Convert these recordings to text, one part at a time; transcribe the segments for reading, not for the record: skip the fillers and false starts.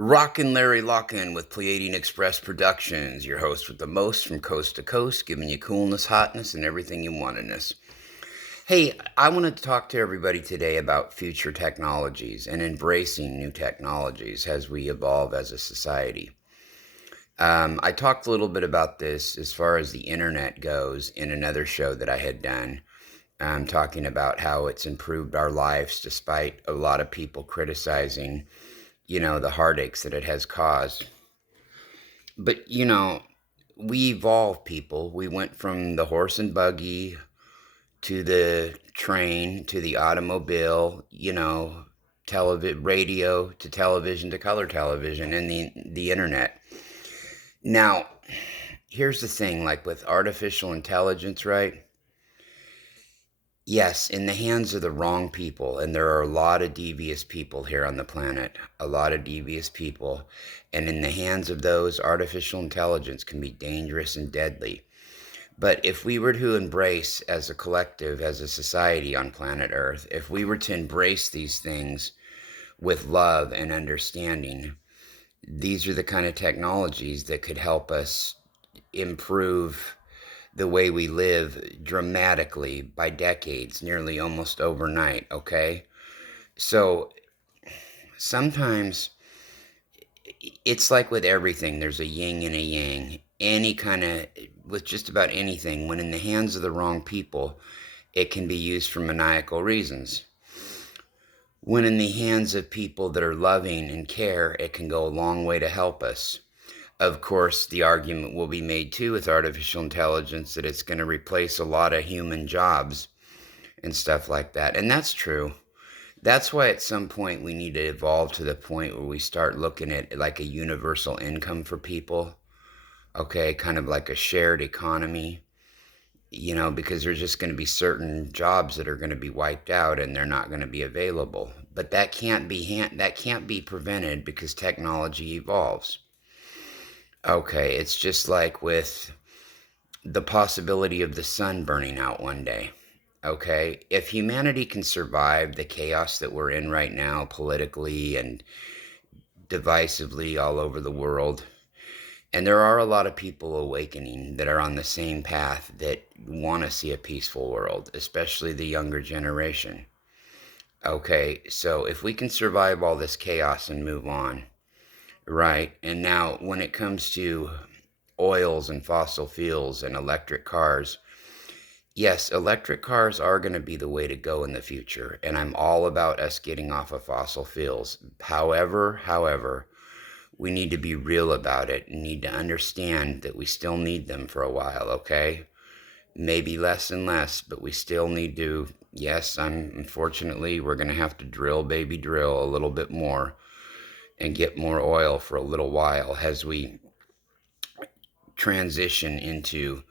Rockin' Larry Lockin' with Pleiadian Express Productions, your host with the most from coast to coast, giving you coolness, hotness, and everything you want in this. Hey, I wanted to talk to everybody today about future technologies and embracing new technologies as we evolve as a society. I talked a little bit about this as far as the internet goes in another show that I had done, talking about how it's improved our lives despite a lot of people criticizing, the heartaches that it has caused. But, we evolve people. We went from the horse and buggy to the train to the automobile, radio to television to color television and the internet. Now, here's the thing, like with artificial intelligence, right? Yes, in the hands of the wrong people, and there are a lot of devious people here on the planet, a lot of devious people, and in the hands of those, artificial intelligence can be dangerous and deadly. But if we were to embrace as a collective, as a society on planet Earth, if we were to embrace these things with love and understanding, these are the kind of technologies that could help us improve the way we live dramatically by decades, nearly almost overnight, okay? So sometimes it's like with everything, there's a yin and a yang. Any kind of, with just about anything, when in the hands of the wrong people, it can be used for maniacal reasons. When in the hands of people that are loving and care, it can go a long way to help us. Of course, the argument will be made too with artificial intelligence that it's going to replace a lot of human jobs and stuff like that. And that's true. That's why at some point we need to evolve to the point where we start looking at like a universal income for people. Okay, kind of like a shared economy, because there's just going to be certain jobs that are going to be wiped out and they're not going to be available. But that can't be prevented because technology evolves. Okay, it's just like with the possibility of the sun burning out one day. Okay, if humanity can survive the chaos that we're in right now, politically and divisively all over the world, and there are a lot of people awakening that are on the same path that want to see a peaceful world, especially the younger generation. Okay, so if we can survive all this chaos and move on, right? And now when it comes to oils and fossil fuels and electric cars, yes, electric cars are going to be the way to go in the future, and I'm all about us getting off of fossil fuels. However, we need to be real about it and need to understand that we still need them for a while, okay? Maybe less and less, but we still need to, yes, unfortunately, we're going to have to drill, baby, drill a little bit more and get more oil for a little while as we transition into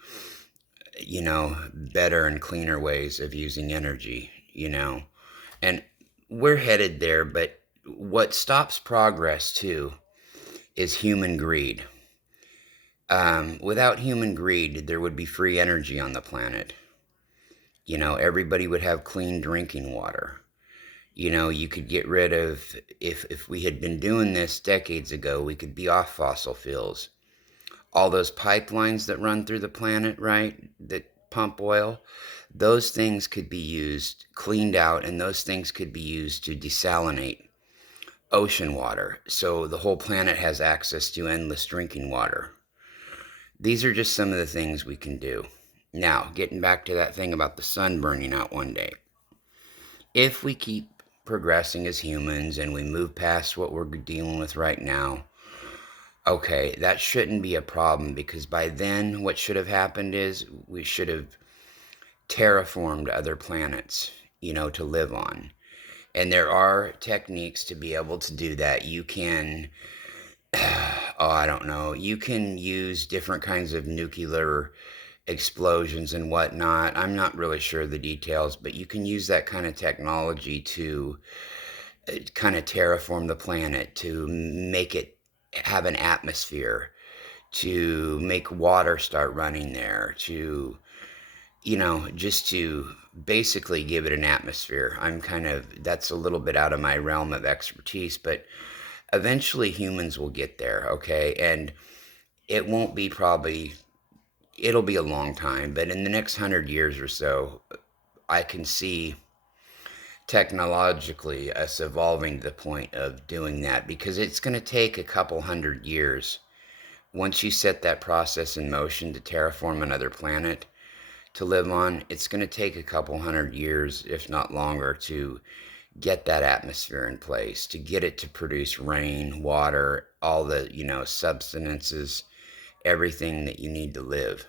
better and cleaner ways of using energy. And we're headed there, but what stops progress too is human greed. Without human greed, there would be free energy on the planet. Everybody would have clean drinking water. You could get rid of, if we had been doing this decades ago, we could be off fossil fuels. All those pipelines that run through the planet, right, that pump oil, those things could be used, cleaned out, and those things could be used to desalinate ocean water. So the whole planet has access to endless drinking water. These are just some of the things we can do. Now, getting back to that thing about the sun burning out one day. If we keep progressing as humans and we move past what we're dealing with right now, okay, that shouldn't be a problem, because by then what should have happened is we should have terraformed other planets, to live on. And there are techniques to be able to do that. You can, oh, I don't know, you can use different kinds of nuclear explosions and whatnot. I'm not really sure of the details, but you can use that kind of technology to kind of terraform the planet, to make it have an atmosphere, to make water start running there, to, just to basically give it an atmosphere. That's a little bit out of my realm of expertise, but Eventually humans will get there, okay? And it won't be probably, it'll be a long time, but in the next 100 years or so, I can see technologically us evolving to the point of doing that, because it's going to take a couple 100 years. Once you set that process in motion to terraform another planet to live on, it's going to take a couple 100 years, if not longer, to get that atmosphere in place, to get it to produce rain, water, all the, substances, everything that you need to live.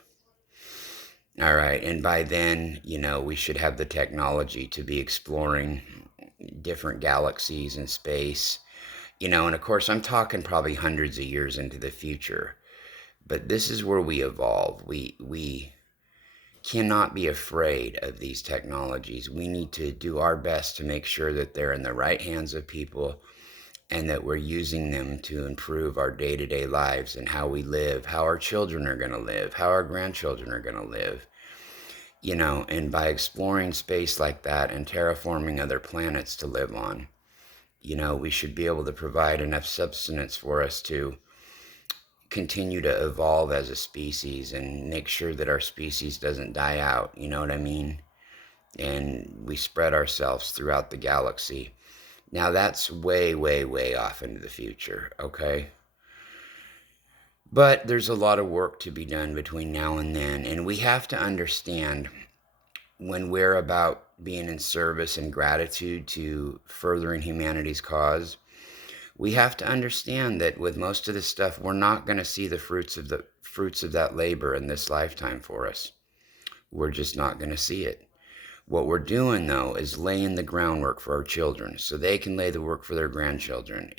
All right. And by then, we should have the technology to be exploring different galaxies in space. And of course, I'm talking probably hundreds of years into the future. But this is where we evolve. We cannot be afraid of these technologies. We need to do our best to make sure that they're in the right hands of people, and that we're using them to improve our day-to-day lives and how we live, how our children are going to live, how our grandchildren are going to live. And by exploring space like that and terraforming other planets to live on, we should be able to provide enough substance for us to continue to evolve as a species and make sure that our species doesn't die out, you know what I mean? And we spread ourselves throughout the galaxy. Now that's way, way, way off into the future, okay? But there's a lot of work to be done between now and then, and we have to understand, when we're about being in service and gratitude to furthering humanity's cause, we have to understand that with most of this stuff, we're not going to see the fruits of that labor in this lifetime for us. We're just not going to see it. What we're doing, though, is laying the groundwork for our children so they can lay the work for their grandchildren,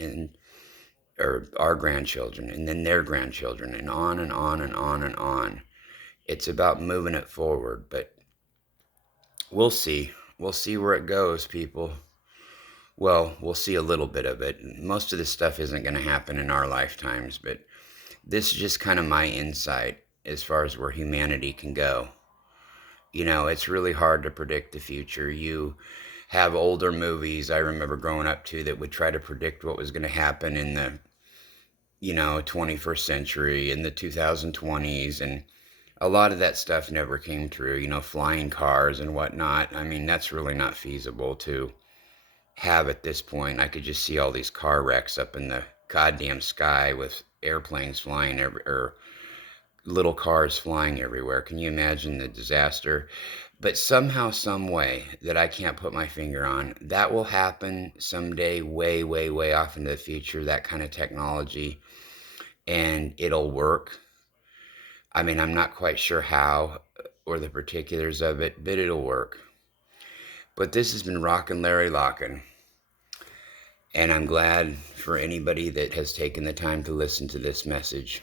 or our grandchildren, and then their grandchildren, and on and on and on and on. It's about moving it forward, but we'll see. We'll see where it goes, people. Well, we'll see a little bit of it. Most of this stuff isn't going to happen in our lifetimes, but this is just kind of my insight as far as where humanity can go. It's really hard to predict the future. You have older movies I remember growing up to that would try to predict what was going to happen in the, 21st century, in the 2020s, and a lot of that stuff never came true. Flying cars and whatnot. I mean, that's really not feasible to have at this point. I could just see all these car wrecks up in the goddamn sky with airplanes flying or little cars flying everywhere. Can you imagine the disaster? But somehow, some way that I can't put my finger on, that will happen someday, way, way, way off into the future, that kind of technology, and it'll work. I mean, I'm not quite sure how or the particulars of it, but it'll work. But this has been Rockin' Larry Lockin', and I'm glad for anybody that has taken the time to listen to this message.